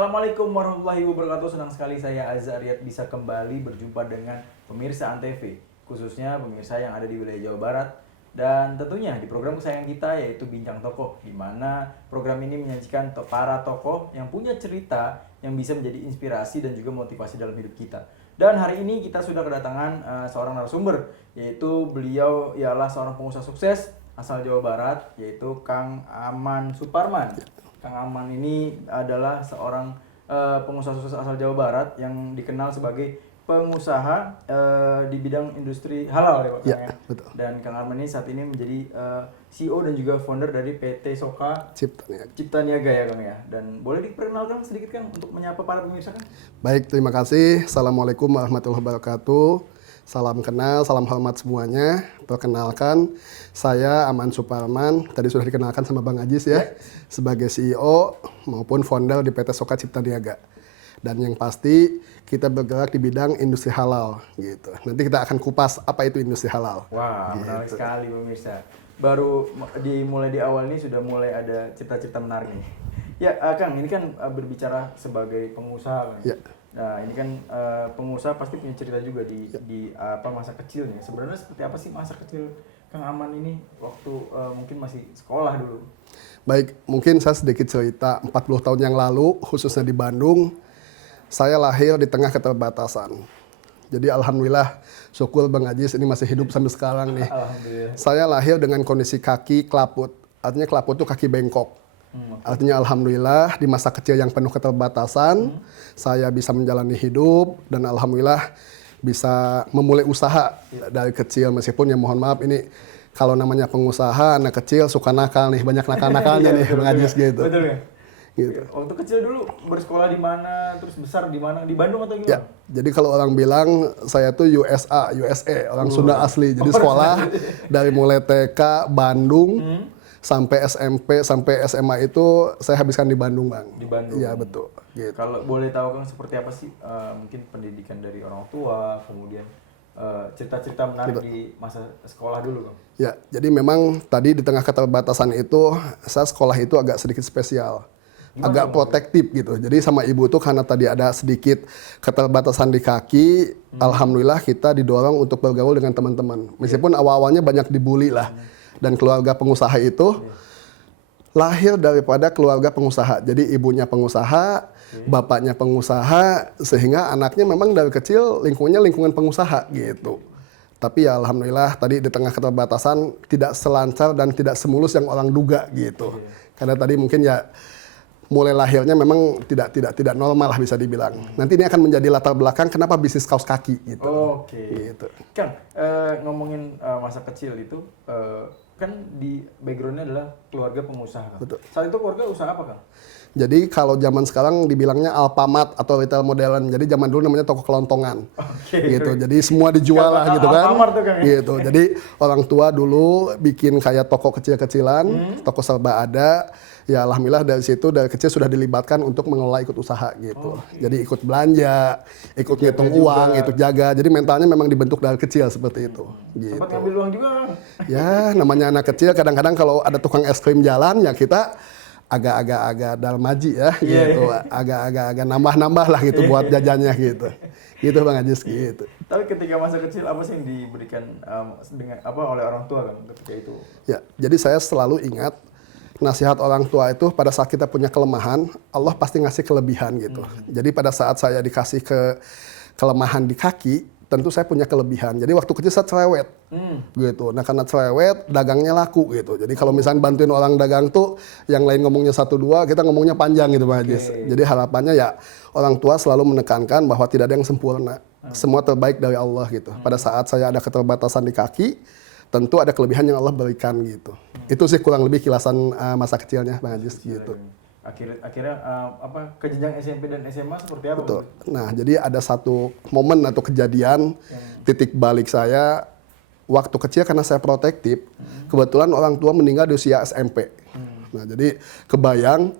Assalamualaikum warahmatullahi wabarakatuh. Senang sekali saya Azza Riyad bisa kembali berjumpa dengan pemirsa Antv, khususnya pemirsa yang ada di wilayah Jawa Barat. Dan tentunya di program kesayangan kita yaitu Bincang Tokoh, di mana program ini menyajikan para tokoh yang punya cerita yang bisa menjadi inspirasi dan juga motivasi dalam hidup kita. Dan hari ini kita sudah kedatangan seorang narasumber, yaitu beliau ialah seorang pengusaha sukses asal Jawa Barat, yaitu Kang Aman Suparman. Kang Aman ini adalah seorang pengusaha sukses asal Jawa Barat yang dikenal sebagai pengusaha di bidang industri halal ya Pak. Ya, betul. Dan Kang Aman ini saat ini menjadi CEO dan juga founder dari PT Soka Cipta Niaga ya Kang ya. Dan boleh diperkenalkan sedikit Kang untuk menyapa para pemirsa Kang? Baik, terima kasih. Assalamualaikum warahmatullahi wabarakatuh. Salam kenal, salam hormat semuanya. Perkenalkan, saya Aman Suparman. Tadi sudah dikenalkan sama Bang Ajis ya, sebagai CEO maupun founder di PT Soka Cipta Niaga. Dan yang pasti kita bergerak di bidang industri halal gitu. Nanti kita akan kupas apa itu industri halal. Wah, gitu. menarik sekali pemirsa. Baru dimulai di awal ini sudah mulai ada cita-cita menarik nih. Ya, Kang, ini kan berbicara sebagai pengusaha kan. Ya. Nah, ini kan pengusaha pasti punya cerita juga di masa kecilnya. Sebenarnya seperti apa sih masa kecil Kang Aman ini waktu mungkin masih sekolah dulu? Baik, mungkin saya sedikit cerita 40 tahun yang lalu, khususnya di Bandung. Saya lahir di tengah keterbatasan. Jadi alhamdulillah, syukur Bang Ajis ini masih hidup sampai sekarang nih. Alhamdulillah. Saya lahir dengan kondisi kaki kelaput. Artinya kelaput itu kaki bengkok. Artinya alhamdulillah di masa kecil yang penuh keterbatasan, saya bisa menjalani hidup dan alhamdulillah bisa memulai usaha dari kecil. Meskipun ya mohon maaf ini kalau namanya pengusaha, anak kecil suka nakal nih, banyak nakal-nakalnya nih Bang Ajis gitu. Betul ya? Gitu. Waktu kecil dulu bersekolah di mana, terus besar di mana? Di Bandung atau gimana? Ya, jadi kalau orang bilang saya tuh USA, orang Sunda asli. Jadi sekolah dari mulai TK Bandung sampai SMP sampai SMA itu saya habiskan di Bandung, Bang. Di Bandung. Iya, betul. Gitu. Kalau boleh tahu Kang seperti apa sih mungkin pendidikan dari orang tua, kemudian cerita-cerita menarik di masa sekolah dulu Kang? Ya, jadi memang tadi di tengah keterbatasan itu saya sekolah itu agak sedikit spesial. Agak protektif gitu. Jadi sama ibu tuh karena tadi ada sedikit keterbatasan di kaki, alhamdulillah kita didorong untuk bergaul dengan teman-teman. Meskipun awal-awalnya banyak dibully lah. Dan keluarga pengusaha itu lahir daripada keluarga pengusaha. Jadi ibunya pengusaha, bapaknya pengusaha, sehingga anaknya memang dari kecil lingkungannya lingkungan pengusaha gitu. Tapi ya alhamdulillah tadi di tengah keterbatasan tidak selancar dan tidak semulus yang orang duga gitu. Karena tadi mungkin ya mulai lahirnya memang tidak normal lah bisa dibilang. Nanti ini akan menjadi latar belakang kenapa bisnis kaos kaki gitu. Oke. Gitu. Kang, ngomongin masa kecil itu kan di backgroundnya adalah keluarga pengusaha. Kang. Betul. Saat itu keluarga usaha apa Kang? Jadi kalau zaman sekarang dibilangnya Alfamart atau retail modern. Jadi zaman dulu namanya toko kelontongan. Gitu. Jadi semua dijual lah gitu kan. Alfamart tuh Kang ya? Gitu. Jadi orang tua dulu bikin kayak toko kecil-kecilan, toko serba ada. Ya alhamdulillah dari situ dari kecil sudah dilibatkan untuk mengelola ikut usaha gitu. Jadi ikut belanja, ikut ngitung uang, ikut jaga. Jadi mentalnya memang dibentuk dari kecil seperti itu. Gitu. Sempat ngambil uang juga Kang? Ya namanya anak kecil kadang-kadang kalau ada tukang es krim jalan ya kita agak-agak dalmaji ya gitu. Agak-agak nambah-nambah lah gitu buat jajannya gitu. Gitu Bang Ajis gitu. Tapi ketika masa kecil apa sih yang diberikan oleh orang tua Kang ketika itu? Ya, jadi saya selalu ingat nasihat orang tua itu pada saat kita punya kelemahan, Allah pasti ngasih kelebihan gitu. Jadi pada saat saya dikasih kelemahan di kaki, tentu saya punya kelebihan. Jadi waktu kecil saya cerewet gitu. Nah karena cerewet, dagangnya laku gitu. Jadi kalau misalnya bantuin orang dagang tuh, yang lain ngomongnya 1-2, kita ngomongnya panjang gitu Pak Ajis. Jadi harapannya ya orang tua selalu menekankan bahwa tidak ada yang sempurna. Semua terbaik dari Allah gitu. Pada saat saya ada keterbatasan di kaki, tentu ada kelebihan yang Allah berikan gitu. Itu sih kurang lebih kilasan masa kecilnya Bang Ajis gitu. Akhirnya ke jenjang SMP dan SMA seperti apa? Betul. Nah, jadi ada satu momen atau kejadian titik balik saya waktu kecil karena saya protektif. Kebetulan orang tua meninggal di usia SMP. Nah, jadi kebayang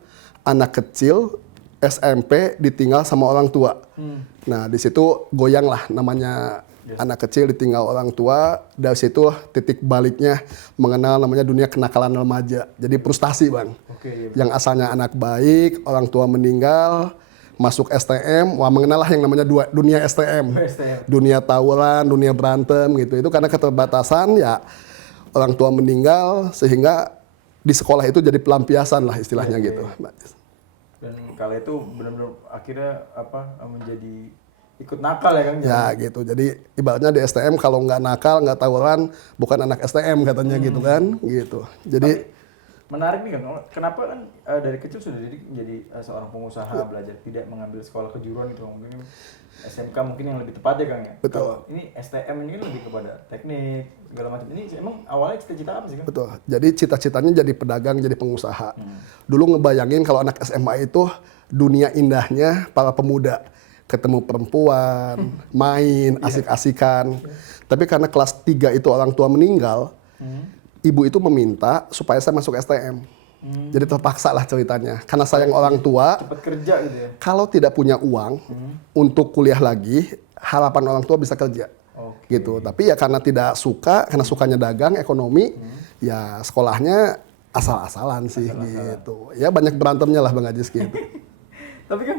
anak kecil SMP ditinggal sama orang tua. Nah, di situ goyang lah namanya. Anak kecil ditinggal orang tua, dari situ titik baliknya mengenal namanya dunia kenakalan remaja. Jadi frustasi Bang. Yang asalnya anak baik, orang tua meninggal, masuk STM, wah mengenal lah yang namanya dunia STM. STM. Dunia tawuran, dunia berantem gitu. Itu karena keterbatasan ya orang tua meninggal sehingga di sekolah itu jadi pelampiasan lah istilahnya gitu. Dan kala itu benar-benar akhirnya menjadi ikut nakal ya Kang? Ya gitu. Jadi ibaratnya di STM kalau nggak nakal, nggak tawuran, bukan anak STM katanya gitu kan. Gitu. Jadi menarik nih Kang, kenapa kan dari kecil sudah dididik menjadi seorang pengusaha, belajar tidak mengambil sekolah kejuruan gitu, mungkin SMK mungkin yang lebih tepat ya Kang ya? Betul. Kalau ini STM ini kan lebih kepada teknik, segala macam. Ini emang awalnya cita-cita apa sih Kang? betul. Jadi cita-citanya jadi pedagang, jadi pengusaha. Dulu ngebayangin kalau anak SMA itu dunia indahnya para pemuda. Ketemu perempuan, main, asik-asikan. Tapi karena kelas 3 itu orang tua meninggal, ibu itu meminta supaya saya masuk STM. Jadi terpaksa lah ceritanya. Karena sayang orang tua, Cepet kerja gitu ya? kalau tidak punya uang untuk kuliah lagi, harapan orang tua bisa kerja. Oke. Gitu. Tapi ya karena tidak suka, karena sukanya dagang, ekonomi, ya sekolahnya asal-asalan sih gitu. Ya banyak berantemnya lah Bang Ajis gitu. Tapi kan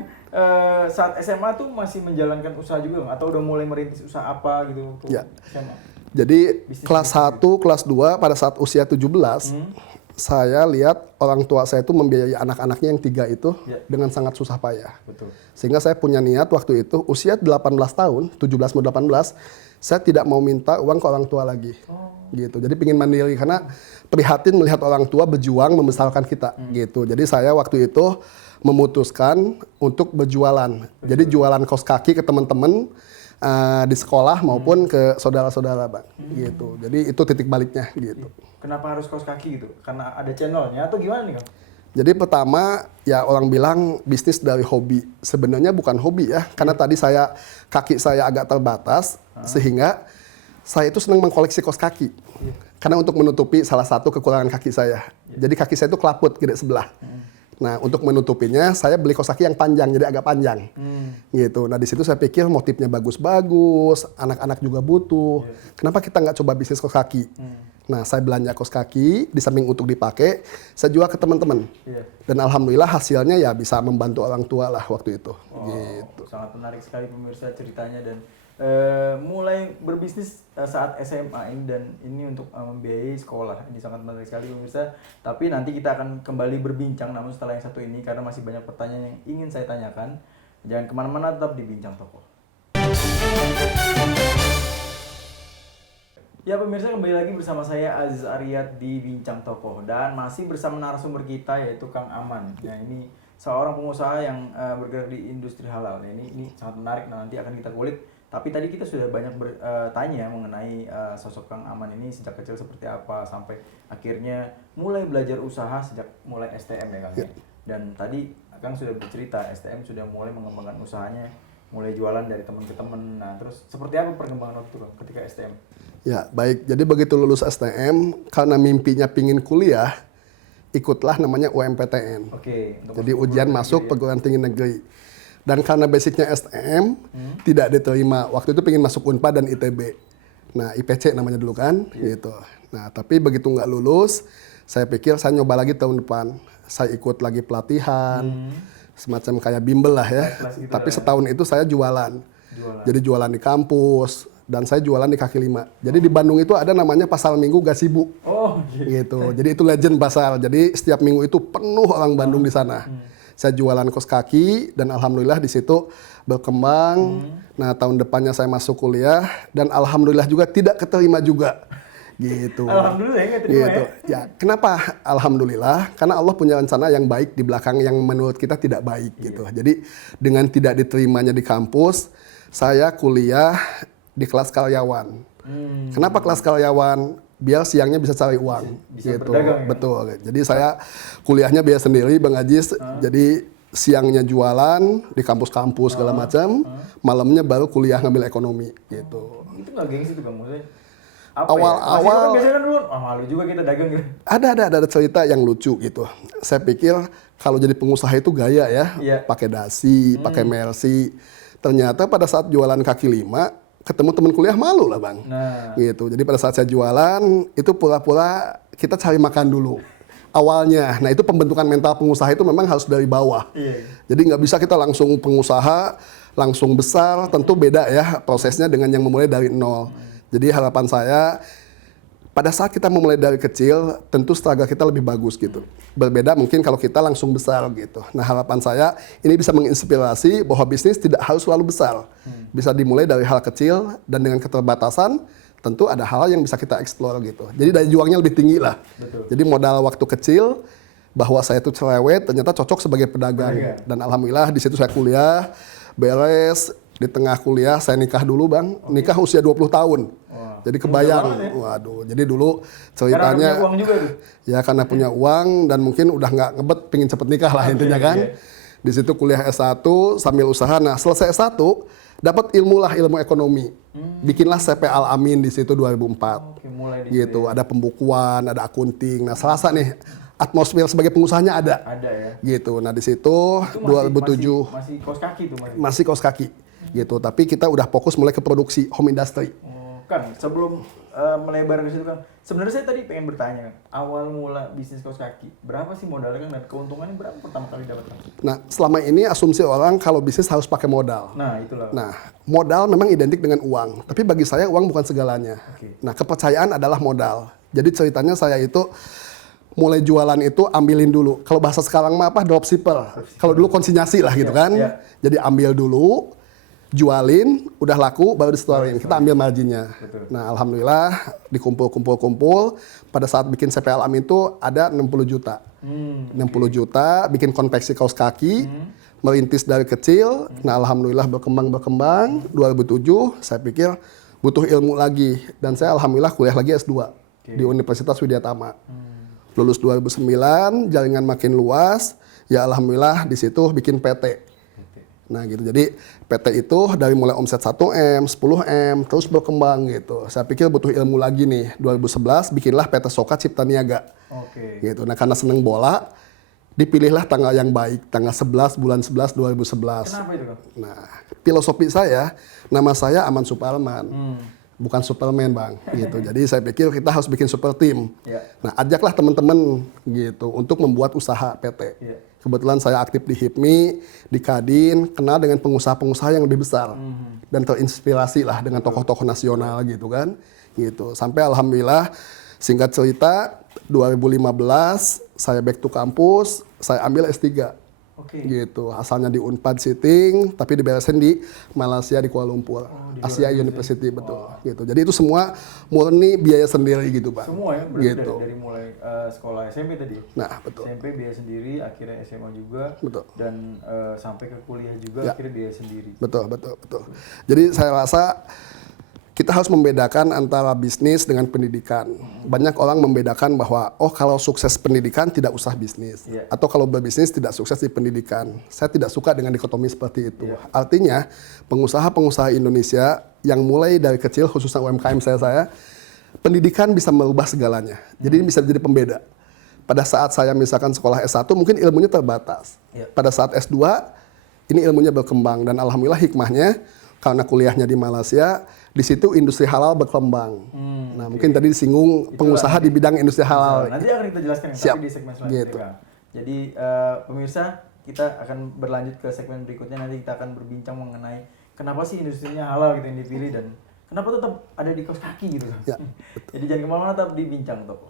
saat SMA tuh masih menjalankan usaha juga nggak? Atau udah mulai merintis usaha apa gitu waktu Ya. SMA? Jadi kelas 1, kelas 2 pada saat usia 17, saya lihat orang tua saya itu membiayai anak-anaknya yang 3 itu dengan sangat susah payah. Betul. Sehingga saya punya niat waktu itu usia 18 tahun, 17 mau 18, saya tidak mau minta uang ke orang tua lagi. Gitu. Jadi pingin mandiri karena prihatin melihat orang tua berjuang membesarkan kita gitu. Jadi saya waktu itu memutuskan untuk berjualan. Jadi jualan kaos kaki ke teman-teman di sekolah maupun ke saudara-saudara Bang. Gitu. Jadi itu titik baliknya gitu. Kenapa harus kaos kaki gitu? Karena ada channelnya atau gimana nih Kang? Jadi pertama ya orang bilang bisnis dari hobi. Sebenarnya bukan hobi ya, karena tadi kaki saya agak terbatas sehingga saya itu senang mengkoleksi kaos kaki. Karena untuk menutupi salah satu kekurangan kaki saya. Jadi kaki saya itu kelaput gede sebelah. Nah, untuk menutupinya saya beli kaos kaki yang panjang, jadi agak panjang. Gitu. Nah, di situ saya pikir motifnya bagus-bagus, anak-anak juga butuh. Kenapa kita nggak coba bisnis kaos kaki? Nah, saya belanja kaos kaki, di samping untuk dipakai, saya jual ke teman-teman. Dan alhamdulillah hasilnya ya bisa membantu orang tua lah waktu itu. Gitu. Sangat menarik sekali pemirsa ceritanya dan mulai berbisnis saat SMA ini dan ini untuk membiayai sekolah. Ini sangat menarik sekali pemirsa. Tapi nanti kita akan kembali berbincang namun setelah yang satu ini karena masih banyak pertanyaan yang ingin saya tanyakan. Jangan kemana-mana, tetap di Bincang Toko. Ya pemirsa, kembali lagi bersama saya Aziz Aryat di Bincang Toko dan masih bersama narasumber kita yaitu Kang Aman. Nah ini seorang pengusaha yang bergerak di industri halal. Nah, ini sangat menarik. Nah, nanti akan kita kulik. Tapi tadi kita sudah banyak bertanya mengenai sosok Kang Aman ini sejak kecil seperti apa sampai akhirnya mulai belajar usaha sejak mulai STM ya Kang. Dan tadi Kang sudah bercerita STM sudah mulai mengembangkan usahanya, mulai jualan dari teman ke teman. Nah terus seperti apa perkembangan waktu itu Kang ketika STM? Ya baik, jadi begitu lulus STM karena mimpinya pingin kuliah, ikutlah namanya UMPTN. Oke. Jadi ujian masuk perguruan tinggi negeri. Dan karena basicnya STM, tidak diterima. Waktu itu pengen masuk UNPAD dan ITB. Nah, IPC namanya dulu kan, gitu. Nah, tapi begitu nggak lulus, saya pikir saya nyoba lagi tahun depan. Saya ikut lagi pelatihan, semacam kayak bimbel lah ya. Gitu tapi setahun itu saya jualan. Jadi jualan di kampus, dan saya jualan di kaki lima. Jadi di Bandung itu ada namanya Pasar Minggu Gasibu. Oh, gitu. Jadi itu legend pasar. Jadi setiap minggu itu penuh orang Bandung di sana. Saya jualan kaos kaki dan alhamdulillah di situ berkembang. Nah, tahun depannya saya masuk kuliah dan alhamdulillah juga tidak keterima juga. Gitu. Alhamdulillah ya nggak terima gitu. Ya, kenapa alhamdulillah? Karena Allah punya rencana yang baik di belakang yang menurut kita tidak baik gitu. Jadi dengan tidak diterimanya di kampus, saya kuliah di kelas karyawan. Kenapa kelas karyawan? Biar siangnya bisa cari uang, bisa gitu. berdagang, ya? Betul. Jadi saya kuliahnya biaya sendiri, Bang Ajis. Jadi siangnya jualan di kampus-kampus segala macam, malamnya baru kuliah ngambil ekonomi, gitu. Itu nggak gengsi tuh Kang, maksudnya? Awal-awal kan biasanya kan dulu, malu juga kita dagang gitu. Ada cerita yang lucu gitu. Saya pikir kalau jadi pengusaha itu gaya ya, pakai dasi, pakai mercy. Ternyata pada saat jualan kaki lima, ketemu teman kuliah malu lah Bang. Nah. Gitu. Jadi pada saat saya jualan itu pura-pura kita cari makan dulu. awalnya. Nah itu pembentukan mental pengusaha itu memang harus dari bawah. Iya. Jadi nggak bisa kita langsung pengusaha, langsung besar, tentu beda ya prosesnya dengan yang memulai dari nol. Jadi harapan saya, pada saat kita memulai dari kecil, tentu struggle kita lebih bagus gitu. Berbeda mungkin kalau kita langsung besar gitu. Nah harapan saya, ini bisa menginspirasi bahwa bisnis tidak harus selalu besar. Bisa dimulai dari hal kecil, dan dengan keterbatasan, tentu ada hal yang bisa kita explore gitu. Jadi daya juangnya lebih tinggi lah. Betul. Jadi modal waktu kecil, bahwa saya itu cerewet, ternyata cocok sebagai pedagang. Dan alhamdulillah di situ saya kuliah, beres, di tengah kuliah saya nikah dulu Bang. Nikah usia 20 tahun. Wah, Jadi kebayang, muda banget ya. waduh. Jadi dulu Karena ceritanya, punya uang juga tuh. ya karena punya uang dan mungkin udah nggak ngebet, pingin cepet nikah lah intinya kan. iya. Di situ kuliah S1 sambil usaha. Nah selesai S1 dapat ilmu ekonomi. Bikinlah CP Al Amin di situ 2004. Oke, mulai di Gitu, ada pembukuan, ada akunting. Nah selasa nih atmosfer sebagai pengusahanya ada. ada ya. Gitu. Nah di situ Itu 2007 masih kaos kaki tuh masih. masih kaos kaki. Gitu. Tapi kita udah fokus mulai ke produksi home industry. Oh, kan sebelum melebar ke situ kan, sebenarnya saya tadi pengen bertanya kan, awal mula bisnis kaos kaki berapa sih modalnya kan, dan keuntungannya berapa pertama kali dapat kan? Nah, selama ini asumsi orang kalau bisnis harus pakai modal. Nah itulah. Nah, modal memang identik dengan uang, tapi bagi saya uang bukan segalanya. Oke. Nah, kepercayaan adalah modal. Jadi ceritanya saya itu mulai jualan itu ambilin dulu. Kalau bahasa sekarang mah apa? Dropshipper. Kalau dulu konsinyasi lah gitu Iya, kan. iya. Jadi ambil dulu, jualin, udah laku, baru disetorin. Kita ambil marginnya. Betul. Nah, alhamdulillah dikumpul. Pada saat bikin CP Al Amin itu ada 60 juta. 60 juta, bikin konveksi kaos kaki, merintis dari kecil. Nah, alhamdulillah berkembang. 2007 saya pikir butuh ilmu lagi, dan saya alhamdulillah kuliah lagi S2 di Universitas Widya Tama. Lulus 2009, jaringan makin luas, ya alhamdulillah di situ bikin PT. Nah gitu, jadi PT itu dari mulai omset 1M, 10M, terus berkembang gitu. Saya pikir butuh ilmu lagi nih. 2011 bikinlah PT Soka Cipta Niaga. Oke. Gitu. Nah karena seneng bola, dipilihlah tanggal yang baik, tanggal 11 bulan 11 2011. Kenapa itu kan? Nah filosofi saya, nama saya Aman Suparman. Bukan Superman Bang, gitu. Jadi saya pikir kita harus bikin super team. Iya. Nah ajaklah teman-teman gitu untuk membuat usaha PT. Iya. Kebetulan saya aktif di HIPMI, di Kadin, kenal dengan pengusaha-pengusaha yang lebih besar. Dan terinspirasi lah dengan tokoh-tokoh nasional gitu kan. Gitu. Sampai alhamdulillah, singkat cerita, 2015 saya back to kampus, saya ambil S3. Oke. Gitu. Asalnya di Unpad Siting, tapi diberesin di Malaysia di Kuala Lumpur. di Asia luar University, betul. Gitu. Jadi itu semua murni biaya sendiri gitu Pak. Semua ya, berarti Gitu. dari mulai sekolah SMP tadi. Nah, betul. SMP biaya sendiri, akhirnya SMA juga, Betul. dan sampai ke kuliah juga Ya. akhirnya biaya sendiri. Betul. Jadi saya rasa kita harus membedakan antara bisnis dengan pendidikan. Banyak orang membedakan bahwa, oh kalau sukses pendidikan tidak usah bisnis. Iya. Atau kalau berbisnis tidak sukses di pendidikan. Saya tidak suka dengan dikotomi seperti itu. Iya. Artinya, pengusaha-pengusaha Indonesia yang mulai dari kecil, khususnya UMKM saya, pendidikan bisa merubah segalanya. Jadi ini bisa jadi pembeda. Pada saat saya misalkan sekolah S1, mungkin ilmunya terbatas. Iya. Pada saat S2, ini ilmunya berkembang. Dan alhamdulillah hikmahnya, karena kuliahnya di Malaysia, di situ industri halal berkembang. Nah, mungkin tadi disinggung pengusaha di bidang industri halal. Nanti akan kita jelaskan ya, Siap. tapi di segmen selanjutnya. Gitu. Kang. Jadi pemirsa, kita akan berlanjut ke segmen berikutnya. Nanti kita akan berbincang mengenai kenapa sih industrinya halal gitu yang dipilih, dan kenapa tetap ada di kaos kaki gitu. Ya, Jadi jangan kemana-mana, tetap di Bincang Toko.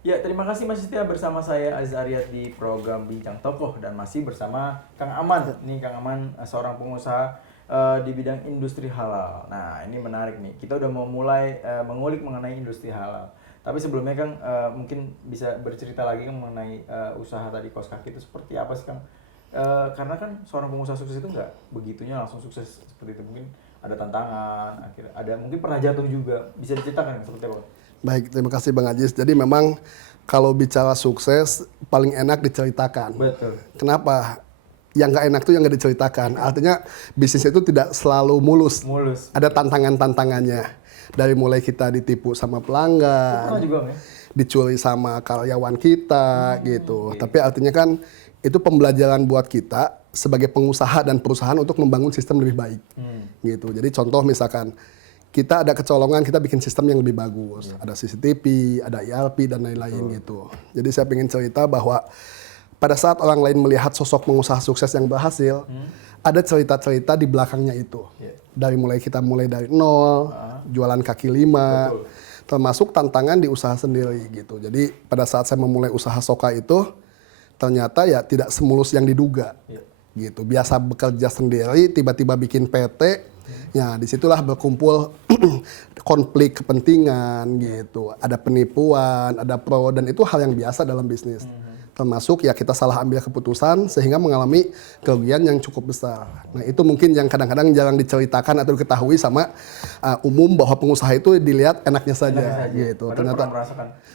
Ya, terima kasih masih setia bersama saya Aziz Aryat di program Bincang Tokoh, dan masih bersama Kang Aman. Nih Kang Aman seorang pengusaha di bidang industri halal. Nah, ini menarik nih. Kita udah mau mulai mengulik mengenai industri halal. Tapi sebelumnya Kang mungkin bisa bercerita lagi Kang mengenai usaha tadi kaos kaki itu seperti apa sih Kang? Karena kan seorang pengusaha sukses itu nggak begitunya langsung sukses seperti itu. Mungkin ada tantangan, akhirnya ada mungkin pernah jatuh juga. Bisa diceritakan seperti apa? baik, terima kasih Bang Aziz. Jadi memang kalau bicara sukses, paling enak diceritakan. Betul. Kenapa? Yang nggak enak tuh yang nggak diceritakan. Artinya bisnis itu tidak selalu mulus. Mulus. Ada tantangan-tantangannya. Dari mulai kita ditipu sama pelanggan, Pernah juga Bang, ya? dicuri sama karyawan kita gitu. Tapi artinya kan itu pembelajaran buat kita sebagai pengusaha dan perusahaan untuk membangun sistem lebih baik. Gitu. Jadi contoh misalkan kita ada kecolongan, kita bikin sistem yang lebih bagus. Ada CCTV, ada ERP, dan lain-lain gitu. Jadi saya ingin cerita bahwa pada saat orang lain melihat sosok pengusaha sukses yang berhasil, ada cerita-cerita di belakangnya itu. Dari kita mulai dari nol, jualan kaki lima, termasuk tantangan di usaha sendiri gitu. Jadi pada saat saya memulai usaha Soka itu, ternyata ya tidak semulus yang diduga. Gitu. Biasa bekerja sendiri, tiba-tiba bikin PT, ya disitulah berkumpul konflik kepentingan gitu. Ada penipuan, ada pro, dan itu hal yang biasa dalam bisnis. Termasuk ya kita salah ambil keputusan sehingga mengalami kerugian yang cukup besar. Nah itu mungkin yang kadang-kadang jarang diceritakan atau diketahui sama umum, bahwa pengusaha itu dilihat enaknya saja. Gitu. Ternyata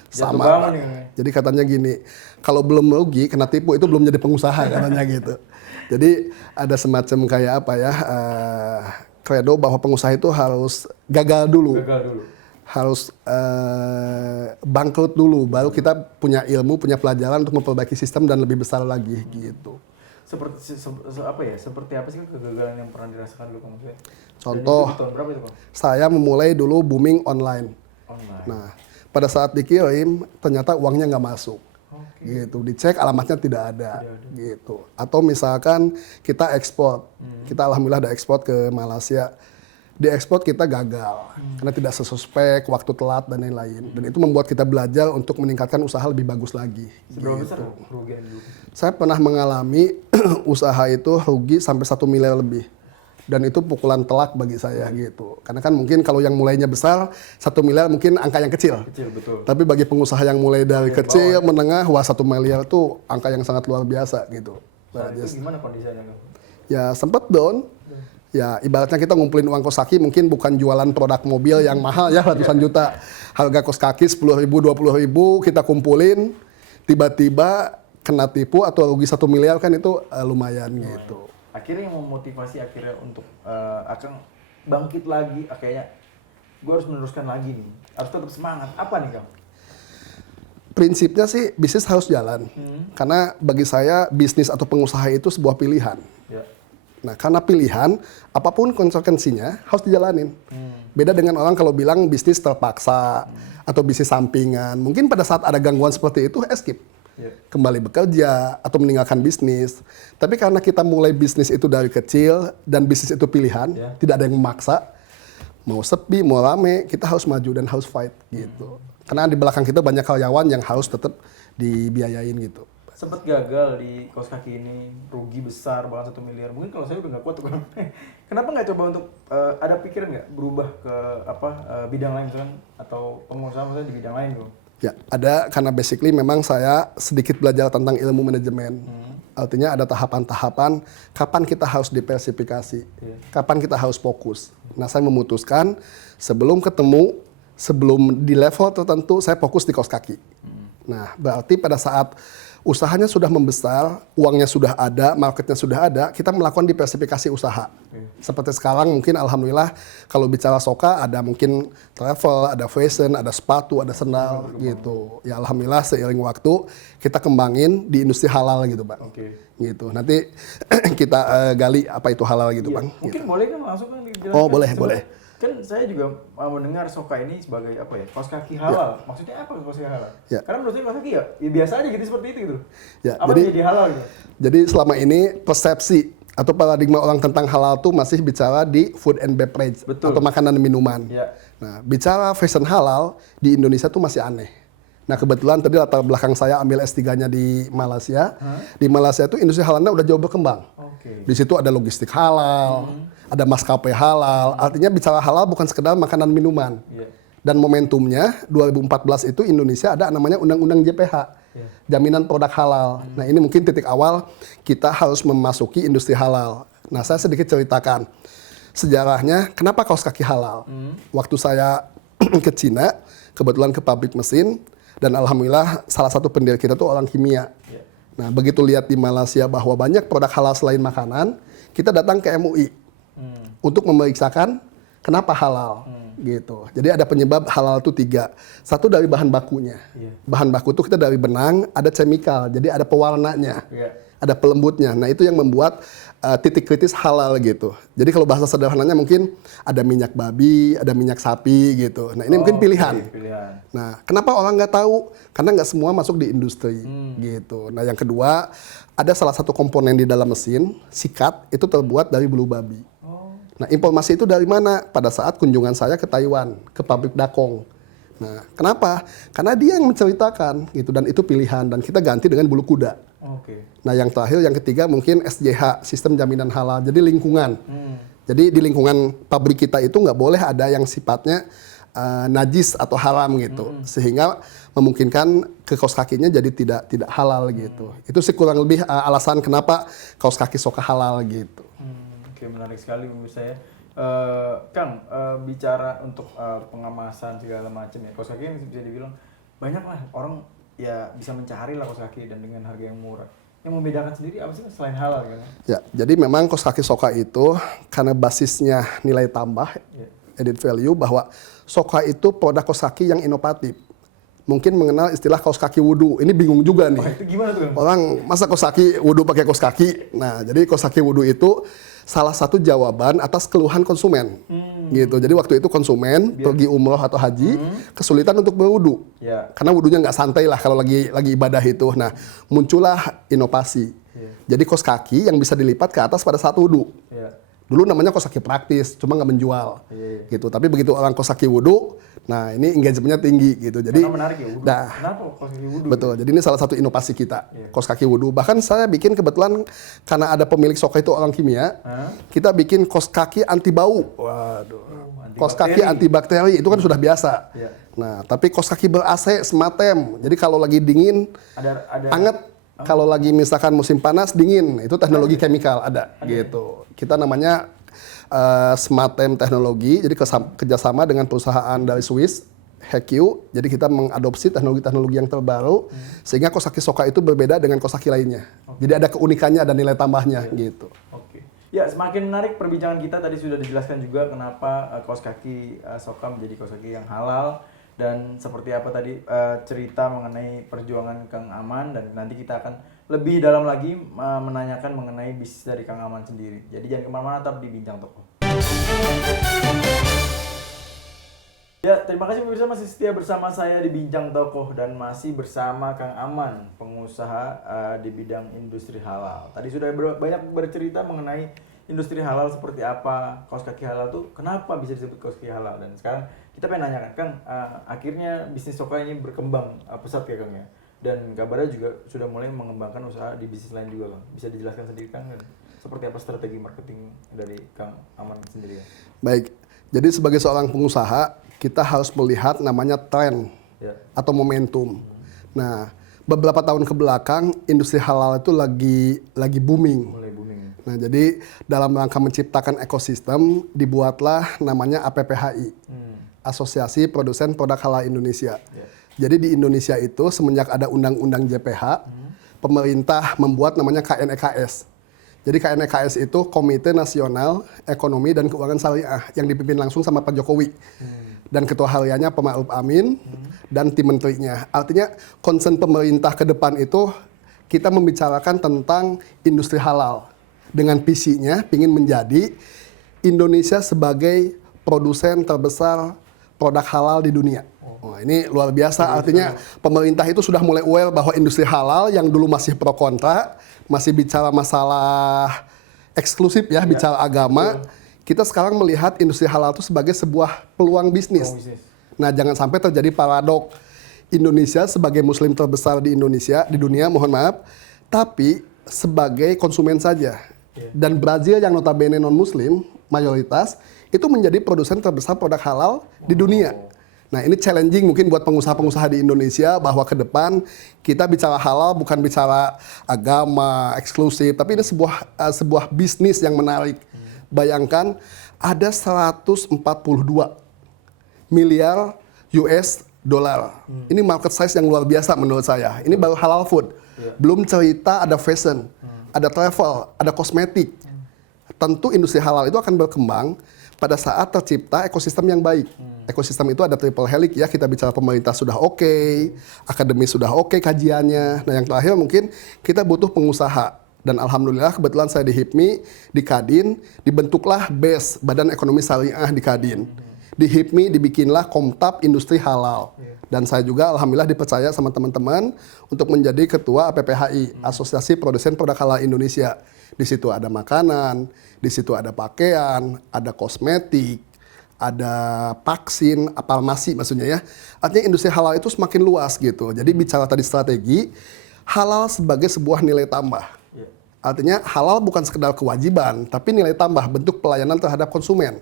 sama. Jadi katanya gini, kalau belum rugi kena tipu itu belum jadi pengusaha katanya gitu. Jadi ada semacam kayak apa ya, kredo bahwa pengusaha itu harus gagal dulu. Harus bangkrut dulu, baru kita punya ilmu, punya pelajaran untuk memperbaiki sistem dan lebih besar lagi gitu. Seperti apa sih kegagalan yang pernah dirasakan dulu kamu? Contoh, tahun berapa itu, Bang? saya memulai dulu booming online. Nah, pada saat dikirim ternyata uangnya nggak masuk. Gitu, dicek alamatnya tidak ada. Gitu. Atau misalkan kita ekspor, kita alhamdulillah ada ekspor ke Malaysia. Di ekspor kita gagal karena tidak sesuai spek, waktu telat dan lain-lain. Dan itu membuat kita belajar untuk meningkatkan usaha lebih bagus lagi. Seberapa besar kerugian dulu? Saya pernah mengalami usaha itu rugi sampai 1 miliar lebih. Dan itu pukulan telak bagi saya gitu. Karena kan mungkin kalau yang mulainya besar, 1 miliar mungkin angka yang kecil. Betul. Tapi bagi pengusaha yang mulai dari kecil, menengah, wah 1 miliar itu angka yang sangat luar biasa gitu. Nah, itu gimana kondisinya? Ya sempat down. Ya ibaratnya kita ngumpulin uang kos kaki, mungkin bukan jualan produk mobil yang mahal ya ratusan juta. Harga kos kaki 10.000, 20.000 kita kumpulin, tiba-tiba kena tipu atau rugi 1 miliar kan itu lumayan gitu. Akhirnya yang memotivasi untuk Akang bangkit lagi, kayaknya gue harus meneruskan lagi nih, harus tetap semangat. Apa nih, Kang? Prinsipnya sih bisnis harus jalan. Karena bagi saya bisnis atau pengusaha itu sebuah pilihan. Nah, karena pilihan, apapun konsekuensinya harus dijalanin. Beda dengan orang kalau bilang bisnis terpaksa atau bisnis sampingan. Mungkin pada saat ada gangguan seperti itu, skip. Kembali bekerja atau meninggalkan bisnis. Tapi karena kita mulai bisnis itu dari kecil dan bisnis itu pilihan, tidak ada yang memaksa. Mau sepi, mau rame, kita harus maju dan harus fight gitu. Karena di belakang kita banyak karyawan yang harus tetap dibiayain gitu. Sempat gagal di kaos kaki ini, rugi besar bahkan 1 miliar. Mungkin kalau saya udah nggak kuat tuh, kenapa nggak coba untuk ada pikiran nggak berubah ke bidang lain misalkan, atau pengusaha misalnya di bidang lain tuh? Ya ada, karena basically memang saya sedikit belajar tentang ilmu manajemen. Artinya ada tahapan-tahapan kapan kita harus diversifikasi, kapan kita harus fokus. Nah saya memutuskan sebelum di level tertentu saya fokus di kaos kaki. Nah berarti pada saat usahanya sudah membesar, uangnya sudah ada, marketnya sudah ada, kita melakukan diversifikasi usaha. Seperti sekarang mungkin alhamdulillah kalau bicara Soka ada mungkin travel, ada fashion, ada sepatu, ada sandal gitu. Ya alhamdulillah seiring waktu kita kembangin di industri halal gitu, Bang. Gitu. Nanti kita gali apa itu halal gitu, Bang. Mungkin gitu. boleh kan langsung kan dijelaskan? Oh, boleh. Kan saya juga mendengar Soka ini sebagai apa ya, kaos kaki halal. Maksudnya apa kaos kaki halal? Karena menurut saya kaos kaki ya biasa aja gitu, seperti itu gitu. Apa jadi halal gitu? Jadi selama ini persepsi atau paradigma orang tentang halal tuh masih bicara di food and beverage atau makanan dan minuman. Nah, bicara fashion halal di Indonesia tuh masih aneh. Nah, kebetulan tadi latar belakang saya ambil S3-nya di Malaysia. Di Malaysia itu industri halalnya udah jauh berkembang. Di situ ada logistik halal, ada maskapai halal. Artinya bicara halal bukan sekedar makanan minuman. Dan momentumnya 2014 itu Indonesia ada namanya Undang-Undang JPH, Jaminan Produk Halal. Nah ini mungkin titik awal kita harus memasuki industri halal. Nah saya sedikit ceritakan sejarahnya kenapa kaos kaki halal. Waktu saya ke Cina, kebetulan ke pabrik mesin, dan alhamdulillah salah satu pendiri kita tuh orang kimia. Nah begitu lihat di Malaysia bahwa banyak produk halal selain makanan, kita datang ke MUI untuk memeriksakan kenapa halal. Gitu. Jadi ada penyebab halal itu 3. Satu dari bahan bakunya. Bahan baku itu kita dari benang, ada chemical, jadi ada pewarnanya, ada pelembutnya. Nah itu yang membuat titik kritis halal gitu. Jadi kalau bahasa sederhananya mungkin ada minyak babi, ada minyak sapi gitu. Nah ini mungkin pilihan. Pilihan. Nah kenapa orang nggak tahu? Karena nggak semua masuk di industri gitu. Nah yang kedua ada salah satu komponen di dalam mesin, sikat itu terbuat dari bulu babi. Nah informasi itu dari mana? Pada saat kunjungan saya ke Taiwan, ke pabrik Dakong. Nah kenapa? Karena dia yang menceritakan gitu dan itu pilihan dan kita ganti dengan bulu kuda. Nah yang terakhir, yang ketiga mungkin SJH, sistem jaminan halal, jadi lingkungan. Jadi di lingkungan pabrik kita itu nggak boleh ada yang sifatnya najis atau haram gitu, sehingga memungkinkan ke kaos kakinya jadi tidak halal gitu. Itu sih kurang lebih alasan kenapa kaos kaki Soka halal gitu. Oke, menarik sekali pemirsa ya. Kang, bicara untuk pengemasan segala macam ya, kaos kaki ini bisa dibilang banyak lah orang ya bisa mencari lah kaos kaki dan dengan harga yang murah. Yang membedakan sendiri apa sih selain halal kan? Ya, jadi memang kaos kaki Soka itu karena basisnya nilai tambah, added value, bahwa Soka itu produk kaos kaki yang inovatif. Mungkin mengenal istilah kaos kaki wudu. Ini bingung juga nih. Itu gimana tuh? Orang masa kaos kaki wudu pakai kaos kaki. Nah, jadi kaos kaki wudu itu salah satu jawaban atas keluhan konsumen. Gitu. Jadi waktu itu konsumen pergi umroh atau haji kesulitan untuk berwudu. Karena wudunya nggak santai lah kalau lagi ibadah itu. Nah, muncullah inovasi. Jadi kaos kaki yang bisa dilipat ke atas pada saat wudu. Dulu namanya kaos kaki praktis, cuma nggak menjual, gitu. Tapi begitu orang kaos kaki wudu, nah ini engagementnya tinggi, gitu. Jadi, karena menarik ya wudu. Nah, kenapa kaos kaki wudu? Betul. Jadi ini salah satu inovasi kita, kaos kaki wudu. Bahkan saya bikin kebetulan karena ada pemilik Soka itu orang kimia, kita bikin kaos kaki anti bau. Waduh. Kaos kaki antibakteri itu kan sudah biasa. Nah, tapi kaos kaki ber AC sematem. Jadi kalau lagi dingin, hangat. Kalau lagi misalkan musim panas dingin, itu teknologi chemical ada gitu. Kita namanya Smartem Teknologi, jadi kerjasama dengan perusahaan dari Swiss, HQ. Jadi kita mengadopsi teknologi-teknologi yang terbaru, sehingga kaos kaki Soka itu berbeda dengan kaos kaki lainnya. Jadi ada keunikannya, ada nilai tambahnya gitu. Ya, semakin menarik perbincangan kita. Tadi sudah dijelaskan juga kenapa kaos kaki Soka menjadi kaos kaki yang halal. Dan seperti apa tadi cerita mengenai perjuangan Kang Aman, dan nanti kita akan lebih dalam lagi menanyakan mengenai bisnis dari Kang Aman sendiri. Jadi jangan kemana-mana, tetap di Bincang Tokoh. Ya, terima kasih pemirsa masih setia bersama saya di Bincang Tokoh dan masih bersama Kang Aman, pengusaha di bidang industri halal. Tadi sudah banyak bercerita mengenai industri halal seperti apa, kaos kaki halal tuh kenapa bisa disebut kaos kaki halal, dan sekarang kita pengen nanyakan Kang, akhirnya bisnis Soka ini berkembang pesat ya Kang ya, dan kabarnya juga sudah mulai mengembangkan usaha di bisnis lain juga Kang. Bisa dijelaskan sedikit Kang, seperti apa strategi marketing dari Kang Aman sendiri ya? Baik, jadi sebagai seorang pengusaha kita harus melihat namanya tren atau momentum. Nah, beberapa tahun ke belakang industri halal itu lagi booming. Mulai booming. Nah, jadi dalam rangka menciptakan ekosistem dibuatlah namanya APPHI, Asosiasi Produsen Produk Halal Indonesia. Jadi di Indonesia itu semenjak ada Undang-Undang JPH, pemerintah membuat namanya KNEKS. Jadi KNEKS itu Komite Nasional Ekonomi dan Keuangan Syariah yang dipimpin langsung sama Pak Jokowi. Dan ketua hariannya Pak Ma'ruf Amin dan tim menterinya. Artinya concern pemerintah ke depan itu kita membicarakan tentang industri halal. Dengan visinya ingin menjadi Indonesia sebagai produsen terbesar produk halal di dunia. Wah, ini luar biasa, artinya pemerintah itu sudah mulai aware bahwa industri halal yang dulu masih pro kontra, masih bicara masalah eksklusif ya, bicara agama, kita sekarang melihat industri halal itu sebagai sebuah peluang bisnis. Nah, jangan sampai terjadi paradok Indonesia sebagai muslim terbesar di Indonesia, di dunia, mohon maaf, tapi sebagai konsumen saja. Dan Brazil yang notabene non-muslim, mayoritas, itu menjadi produsen terbesar produk halal di dunia. Nah, ini challenging mungkin buat pengusaha-pengusaha di Indonesia, bahwa ke depan kita bicara halal bukan bicara agama, eksklusif, tapi ini sebuah bisnis yang menarik. Bayangkan ada 142 miliar US dollar. Ini market size yang luar biasa menurut saya. Ini baru halal food. Belum cerita ada fashion, ada travel, ada kosmetik. Tentu industri halal itu akan berkembang pada saat tercipta ekosistem yang baik. Ekosistem itu ada triple helix ya, kita bicara pemerintah sudah oke, akademis sudah oke kajiannya. Nah yang terakhir mungkin kita butuh pengusaha. Dan alhamdulillah kebetulan saya di HIPMI, di Kadin, dibentuklah BES, Badan Ekonomi Syariah di Kadin. Di HIPMI dibikinlah Komtab Industri Halal. Dan saya juga alhamdulillah dipercaya sama teman-teman untuk menjadi ketua APPHI, Asosiasi Produsen Produk Halal Indonesia. Di situ ada makanan, di situ ada pakaian, ada kosmetik, ada vaksin, farmasi maksudnya ya. Artinya industri halal itu semakin luas gitu. Jadi bicara tadi strategi, halal sebagai sebuah nilai tambah. Artinya halal bukan sekedar kewajiban, tapi nilai tambah bentuk pelayanan terhadap konsumen.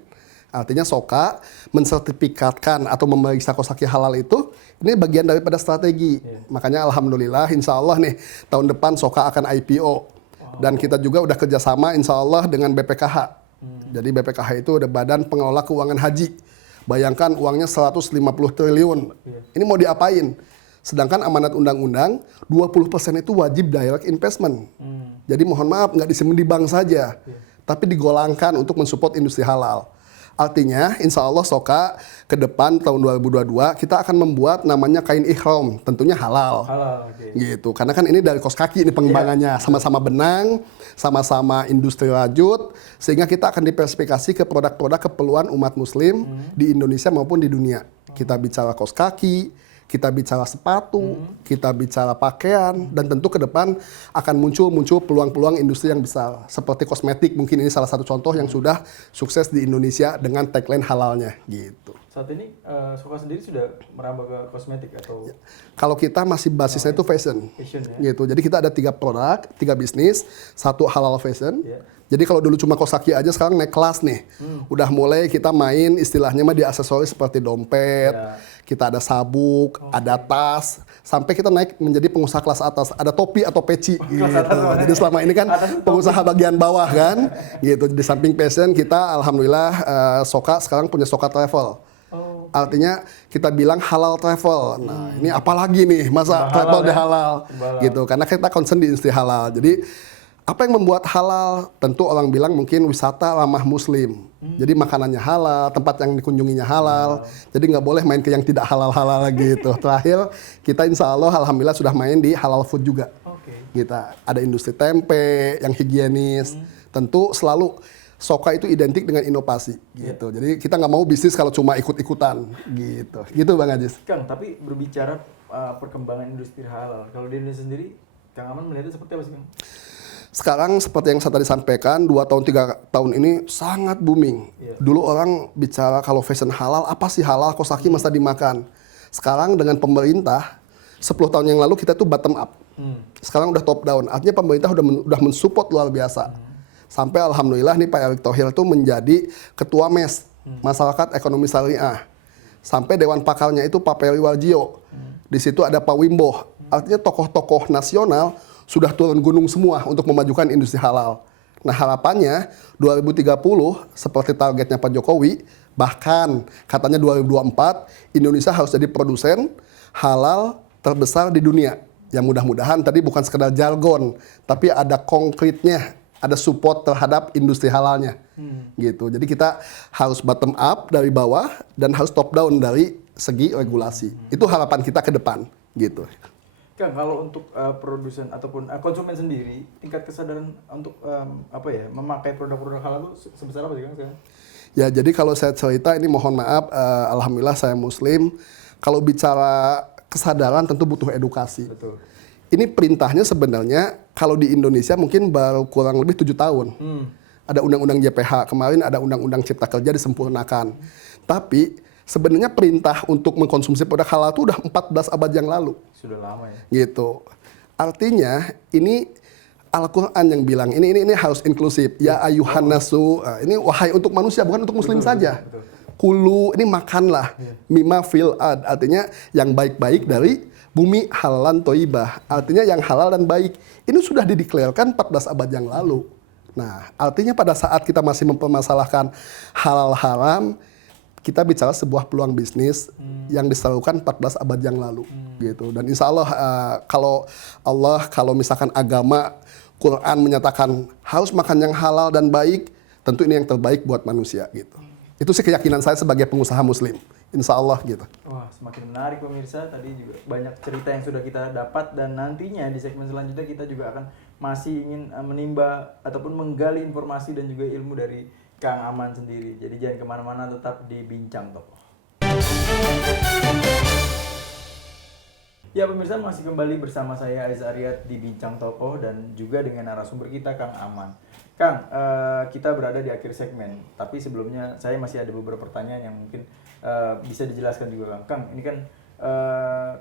Artinya Soka mensertifikatkan atau memeriksa kosaki halal itu, ini bagian daripada strategi. Makanya alhamdulillah insya Allah nih tahun depan Soka akan IPO. Dan kita juga udah kerjasama insya Allah dengan BPKH. Jadi BPKH itu udah Badan Pengelola Keuangan Haji. Bayangkan uangnya 150 triliun. Ini mau diapain? Sedangkan amanat undang-undang 20% itu wajib direct investment. Jadi mohon maaf nggak disimpan di bank saja, tapi digolangkan untuk mensupport industri halal. Artinya insya Allah Soka ke depan tahun 2022 kita akan membuat namanya kain ihram, tentunya halal. Gitu. Karena kan ini dari kos kaki ini pengembangannya, sama-sama benang, sama-sama industri rajut, sehingga kita akan diversifikasi ke produk-produk keperluan umat muslim di Indonesia maupun di dunia. Kita bicara kos kaki, kita bicara sepatu, kita bicara pakaian, dan tentu ke depan akan muncul peluang-peluang industri yang besar. Seperti kosmetik, mungkin ini salah satu contoh yang sudah sukses di Indonesia dengan tagline halalnya. Gitu. Saat ini Soka sendiri sudah merambah ke kosmetik atau? Ya. Kalau kita masih basisnya itu fashion ya? Gitu. Jadi kita ada 3 produk, 3 bisnis, 1 halal fashion. Jadi kalau dulu cuma kos kaki aja, sekarang naik kelas nih. Udah mulai kita main istilahnya mah di aksesoris seperti dompet, kita ada sabuk, ada tas, sampai kita naik menjadi pengusaha kelas atas. Ada topi atau peci gitu. Jadi selama ini kan pengusaha bagian bawah kan, gitu. Di samping fashion kita alhamdulillah Soka sekarang punya Soka Travel. Artinya kita bilang halal travel. Nah, ini apalagi nih masa travel udah halal gitu. Karena kita concern di industri halal. Jadi apa yang membuat halal? Tentu orang bilang mungkin wisata ramah muslim. Jadi makanannya halal, tempat yang dikunjunginya halal. Jadi nggak boleh main ke yang tidak halal-halal gitu. Terakhir kita insya Allah alhamdulillah sudah main di halal food juga. Kita ada industri tempe yang higienis. Tentu selalu Soka itu identik dengan inovasi gitu. Jadi kita nggak mau bisnis kalau cuma ikut-ikutan gitu. Gitu Bang Ajis. Kang, tapi berbicara perkembangan industri halal, kalau di Indonesia sendiri, Kang Aman melihatnya seperti apa sih, Kang? Sekarang seperti yang saya tadi sampaikan, 2 tahun 3 tahun ini sangat booming. Dulu orang bicara kalau fashion halal, apa sih halal, kosaki masa dimakan. Sekarang dengan pemerintah, 10 tahun yang lalu kita tuh bottom up. Sekarang udah top down, artinya pemerintah udah mensupport luar biasa. Sampai alhamdulillah nih Pak Erick Thohir tuh menjadi ketua MES, Masyarakat Ekonomi Syariah. Sampai Dewan Pakarnya itu Pak Peri Warjio. Di situ ada Pak Wimbo. Artinya tokoh-tokoh nasional sudah turun gunung semua untuk memajukan industri halal. Nah harapannya 2030 seperti targetnya Pak Jokowi, bahkan katanya 2024 Indonesia harus jadi produsen halal terbesar di dunia. Yang mudah-mudahan tadi bukan sekedar jargon, tapi ada konkretnya, ada support terhadap industri halalnya. Gitu. Jadi kita harus bottom up dari bawah dan harus top down dari segi regulasi. Itu harapan kita ke depan. Gitu. Kang, kalau untuk produsen ataupun konsumen sendiri, tingkat kesadaran untuk memakai produk-produk halal itu sebesar apa sih Kang? Ya, jadi kalau saya cerita ini mohon maaf, alhamdulillah saya Muslim. Kalau bicara kesadaran tentu butuh edukasi. Betul. Ini perintahnya sebenarnya kalau di Indonesia mungkin baru kurang lebih 7 tahun. Ada undang-undang JPH, kemarin ada undang-undang Cipta Kerja disempurnakan. Tapi sebenarnya perintah untuk mengkonsumsi produk halal itu udah 14 abad yang lalu. Sudah lama ya. Gitu. Artinya ini Al-Quran yang bilang ini harus inklusif. Ya ayuhan nasu, ini wahai untuk manusia bukan untuk muslim saja. Kulu, ini makanlah. Mima fil ad, artinya yang baik-baik dari bumi halalan toibah. Artinya yang halal dan baik. Ini sudah dideklarkan 14 abad yang lalu. Nah, artinya pada saat kita masih mempermasalahkan halal haram, kita bicara sebuah peluang bisnis yang diserukan 14 abad yang lalu. Gitu. Dan insya Allah kalau misalkan agama, Quran menyatakan harus makan yang halal dan baik, tentu ini yang terbaik buat manusia. Gitu. Itu sih keyakinan saya sebagai pengusaha muslim. Insya Allah gitu. Wah, semakin menarik pemirsa. Tadi juga banyak cerita yang sudah kita dapat dan nantinya di segmen selanjutnya kita juga akan masih ingin menimba ataupun menggali informasi dan juga ilmu dari Kang Aman sendiri. Jadi jangan kemana-mana, tetap di Bincang Tokoh. Ya pemirsa, masih kembali bersama saya Aiza Aryat di Bincang Tokoh dan juga dengan narasumber kita Kang Aman. Kang, kita berada di akhir segmen, tapi sebelumnya saya masih ada beberapa pertanyaan yang mungkin bisa dijelaskan juga Kang. Kang, ini kan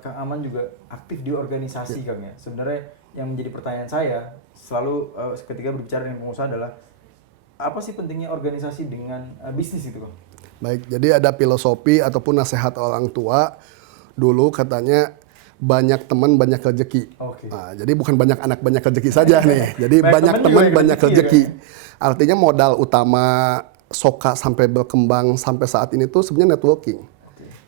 Kang Aman juga aktif di organisasi Kang ya. Sebenarnya yang menjadi pertanyaan saya selalu ketika berbicara dengan pengusaha adalah apa sih pentingnya organisasi dengan bisnis itu Kang? Baik, jadi ada filosofi ataupun nasihat orang tua dulu katanya banyak teman banyak rezeki. Oke. Nah, jadi bukan banyak anak banyak rezeki saja nih. Jadi Banyak banyak teman teman juga banyak rezeki, rezeki. ya, Artinya modal utama Soka sampai berkembang sampai saat ini tuh sebenarnya networking.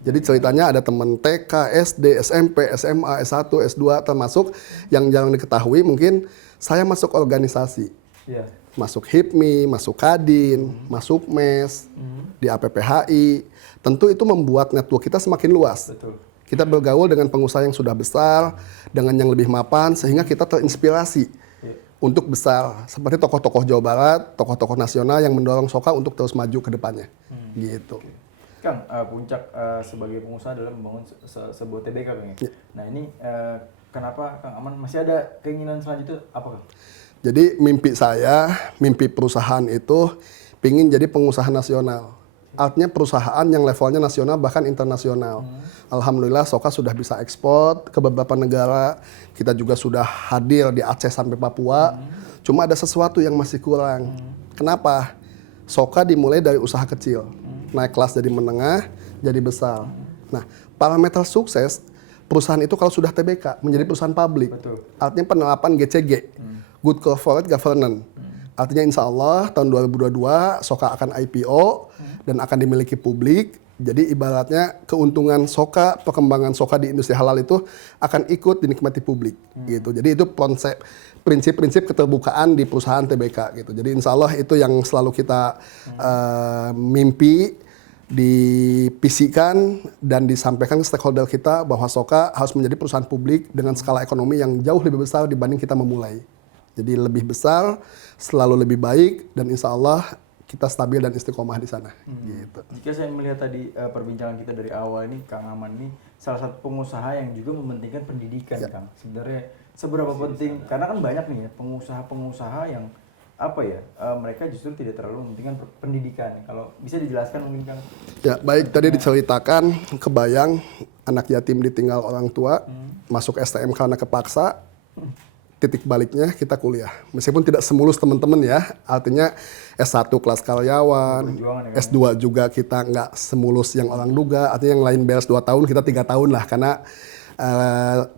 Jadi ceritanya ada teman TK, SD, SMP, SMA, S1, S2 termasuk yang jarang diketahui mungkin saya masuk organisasi. Iya. Masuk HIPMI, masuk Kadin, masuk MES, di APPHI. Tentu itu membuat network kita semakin luas. Betul. Kita bergaul dengan pengusaha yang sudah besar, dengan yang lebih mapan, sehingga kita terinspirasi untuk besar. Seperti tokoh-tokoh Jawa Barat, tokoh-tokoh nasional yang mendorong Soka untuk terus maju ke depannya. Gitu. Kang, puncak sebagai pengusaha adalah membangun sebuah TBK Kang ya? Nah ini kenapa Kang Aman masih ada keinginan selanjutnya apa Kang? Jadi mimpi saya, mimpi perusahaan itu pingin jadi pengusaha nasional. Artinya perusahaan yang levelnya nasional bahkan internasional. Alhamdulillah Soka sudah bisa ekspor ke beberapa negara. Kita juga sudah hadir di Aceh sampai Papua. Cuma ada sesuatu yang masih kurang. Kenapa? Soka dimulai dari usaha kecil. Naik kelas jadi menengah, jadi besar. Nah, parameter sukses perusahaan itu kalau sudah TBK menjadi perusahaan publik. Betul. Artinya penerapan GCG, Good Corporate Governance. Artinya insya Allah tahun 2022 Soka akan IPO dan akan dimiliki publik. Jadi ibaratnya keuntungan Soka, perkembangan Soka di industri halal itu akan ikut dinikmati publik. Gitu. Jadi itu konsep prinsip-prinsip keterbukaan di perusahaan TBK. Gitu. Jadi insya Allah itu yang selalu kita mimpi, dipisikan dan disampaikan ke stakeholder kita bahwa Soka harus menjadi perusahaan publik dengan skala ekonomi yang jauh lebih besar dibanding kita memulai. Jadi lebih besar, selalu lebih baik, dan insya Allah kita stabil dan istiqomah di sana. Gitu. Jika saya melihat tadi perbincangan kita dari awal ini, Kang Aman ini salah satu pengusaha yang juga mementingkan pendidikan, Kang. Sebenarnya seberapa penting? Karena kan banyak nih ya pengusaha-pengusaha yang apa ya, mereka justru tidak terlalu mementingkan pendidikan. Kalau bisa dijelaskan mungkin Kang? Ya baik, tadi diceritakan, kebayang anak yatim ditinggal orang tua, masuk STM karena kepaksa. Titik baliknya kita kuliah. Meskipun tidak semulus teman-teman ya, artinya S1 kelas karyawan, S2 juga kita nggak semulus yang orang duga, artinya yang lain beres 2 tahun, kita 3 tahun lah, karena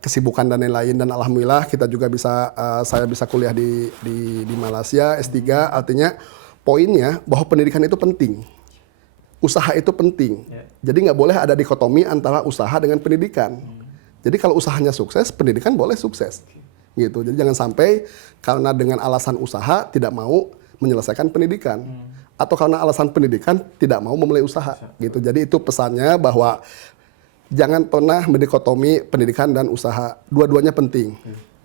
kesibukan dan lain-lain. Dan alhamdulillah kita juga bisa, saya bisa kuliah di Malaysia, S3, artinya poinnya bahwa pendidikan itu penting. Usaha itu penting. Jadi nggak boleh ada dikotomi antara usaha dengan pendidikan. Jadi kalau usahanya sukses, pendidikan boleh sukses. Gitu. Jadi jangan sampai karena dengan alasan usaha tidak mau menyelesaikan pendidikan, atau karena alasan pendidikan tidak mau memulai usaha. Gitu. Jadi itu pesannya bahwa jangan pernah mendikotomi pendidikan dan usaha. Dua-duanya penting.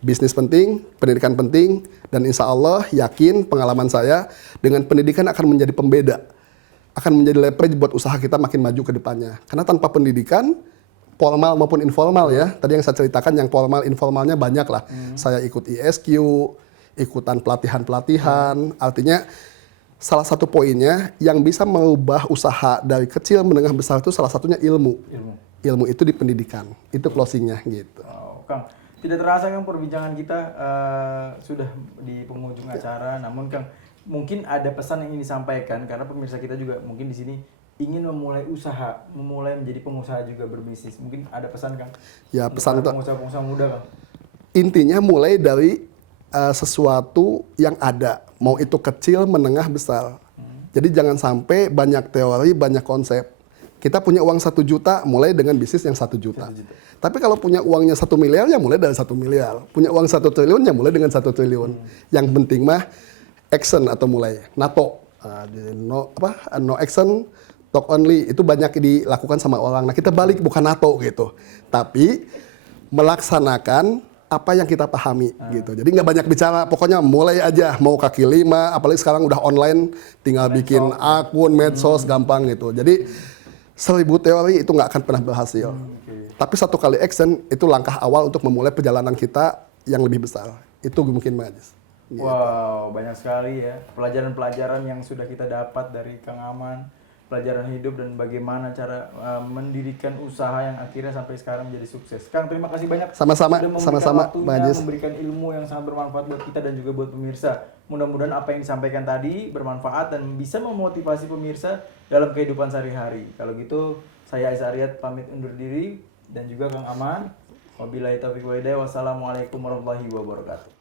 Bisnis penting, pendidikan penting, dan insya Allah yakin pengalaman saya dengan pendidikan akan menjadi pembeda, akan menjadi leverage buat usaha kita makin maju ke depannya. Karena tanpa pendidikan formal maupun informal ya. Tadi yang saya ceritakan yang formal informalnya banyak lah. Saya ikut ISQ, ikutan pelatihan-pelatihan. Artinya salah satu poinnya yang bisa mengubah usaha dari kecil menengah besar itu salah satunya ilmu. Ilmu itu di pendidikan. Itu closingnya gitu. Oh, Kang, tidak terasa Kang perbincangan kita sudah di penghujung acara. Namun Kang, mungkin ada pesan yang ingin disampaikan karena pemirsa kita juga mungkin di sini ingin memulai usaha, memulai menjadi pengusaha juga berbisnis. Mungkin ada pesan Kang? Ya, pesan untuk pengusaha-pengusaha muda Kang. Intinya mulai dari sesuatu yang ada, mau itu kecil, menengah, besar. Jadi jangan sampai banyak teori, banyak konsep. Kita punya uang 1 juta, mulai dengan bisnis yang 1 juta. Tapi kalau punya uangnya 1 miliar, ya mulai dari 1 miliar. Punya uang 1 triliun, ya mulai dengan 1 triliun. Yang penting mah action atau mulai. NATO, no action, talk only, itu banyak dilakukan sama orang. Nah kita balik bukan NATO gitu, tapi melaksanakan apa yang kita pahami gitu. Jadi nggak banyak bicara, pokoknya mulai aja mau kaki lima, apalagi sekarang udah online, tinggal bikin akun medsos gampang gitu. Jadi 1000 teori itu nggak akan pernah berhasil. Tapi 1 kali action itu langkah awal untuk memulai perjalanan kita yang lebih besar. Itu mungkin Bang Ajis. Gitu. Wow, banyak sekali ya pelajaran-pelajaran yang sudah kita dapat dari Kang Aman, pelajaran hidup dan bagaimana cara mendirikan usaha yang akhirnya sampai sekarang menjadi sukses. Kang, terima kasih banyak Sama-sama, sudah memberikan sama-sama, waktunya, Bang Ajis. memberikan ilmu yang sangat bermanfaat buat kita dan juga buat pemirsa. Mudah-mudahan apa yang disampaikan tadi bermanfaat dan bisa memotivasi pemirsa dalam kehidupan sehari-hari. Kalau gitu, saya Aiza Aryat pamit undur diri dan juga Kang Aman. Wabillahi taufiq wal hidayah. Wassalamualaikum warahmatullahi wabarakatuh.